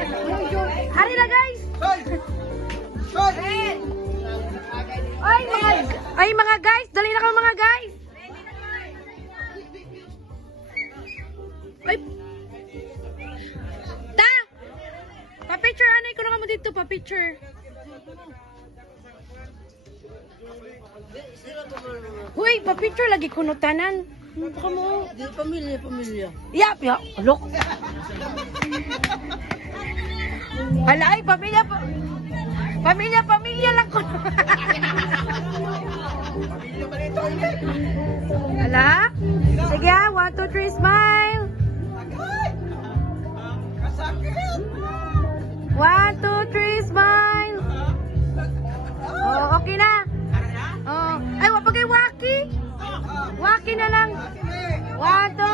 Hari na guys! Ay mga guys! Dali na kayo mga guys! Ay! Ta! Pa-picture anay ko na kamo dito, pa-picture. Uy, pa-picture lagi kuno tanan. Ano mo? Di pamilya. Yap, yap. Look. Hala, ay, pamilya pa. Pamilya lang ko. Hala? Sige ha, 1, 2, 3, smile. 1, 2, 3, smile. Oh, okay na. Oh, ay, wapag kay Waki. Waki na lang. 1, 2,